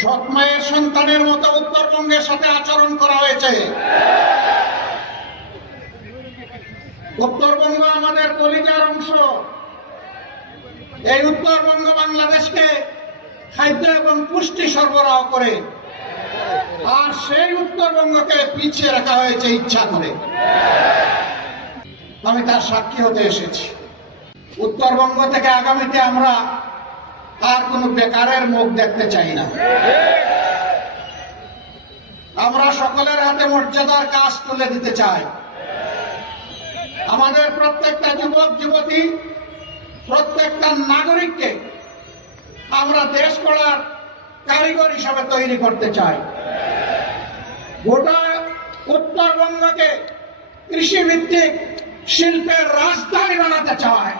সৎ মায়ের সন্তানের মতো উত্তরবঙ্গের সাথে আচরণ করা হয়েছে। উত্তরবঙ্গ আমাদের কলিজার অংশ। এই উত্তরবঙ্গ বাংলাদেশকে খাদ্য এবং পুষ্টি সরবরাহ করে। আর সেই উত্তরবঙ্গকে পিছিয়ে রাখা হয়েছে ইচ্ছা করে। আমি তার সাক্ষী হতে এসেছি। উত্তরবঙ্গ থেকে আগামীতে আমরা কোনো বেকারের মুখ দেখতে চাই না। আমরা সকলের হাতে মর্যাদার কাজ তুলে দিতে চাই। আমাদের প্রত্যেকটা যুবক, যুবতী, প্রত্যেকটা নাগরিককে আমরা দেশ করার কারিগর হিসাবে তৈরি করতে চাই। গোটা উত্তরবঙ্গকে কৃষি ভিত্তিক শিল্পের রাজধানী বানাতে চায়